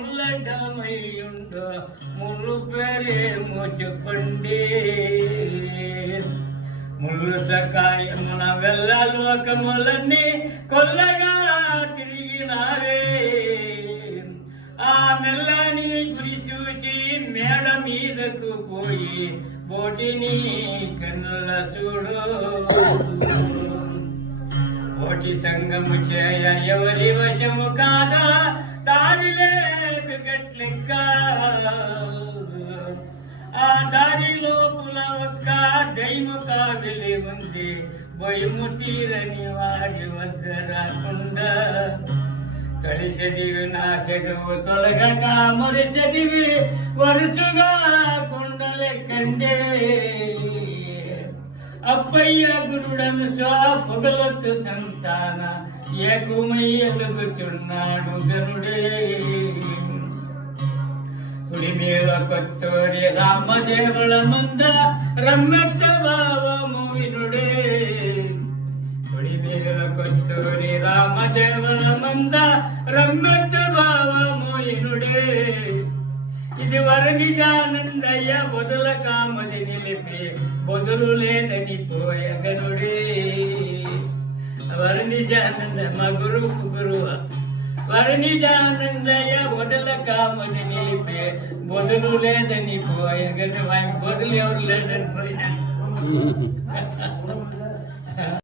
ముల్లడమయ్యుండు ముళ్ళు పేరేమో చెప్పండి ముళ్ళు సకాయమున వెళ్ళలోకములన్నీ కొల్లగా తిరిగినారే ఆ మెల్లని గురి చూచి మేడ మీదకు పోయి బోటిని కన్నుల చూడు బోటి సంగము చేయ ఎవరి వశము కాదా దారి లేదు గట్లెక్క ఆ దారి లోపల ఒక్క దైము కావిలి ఉంది భయము తీరని వారి వద్ద రాకుండా కలిసెదివి నా చెగవు తొలగక మురిసెదివి వరుసగా కొండలెక్కండే అప్పయ్య గురుడను పొగలొత్తు సంతాన ఏకుమై ఎలుగుచున్నాడు గనుడే కుడి మీద కొత్తూరి రామదేవుల ముంద రమ్మెట్ట భావము వినుడే కుడి మీద కొత్తూరి రామదేవుల ముంద రమ్మెట్ట భావము వినుడే ఇది వరనిజానందయ్య బొదల కామది నిలిపి బొదలు లేదని పోయగనుడే వరనిజానంద మా గురువ వరనిజానందయ్య బొదల కామది నిలిపి బొదలు లేదని పోయగను ఆయన బొదలు ఎవరు లేదని పోయినా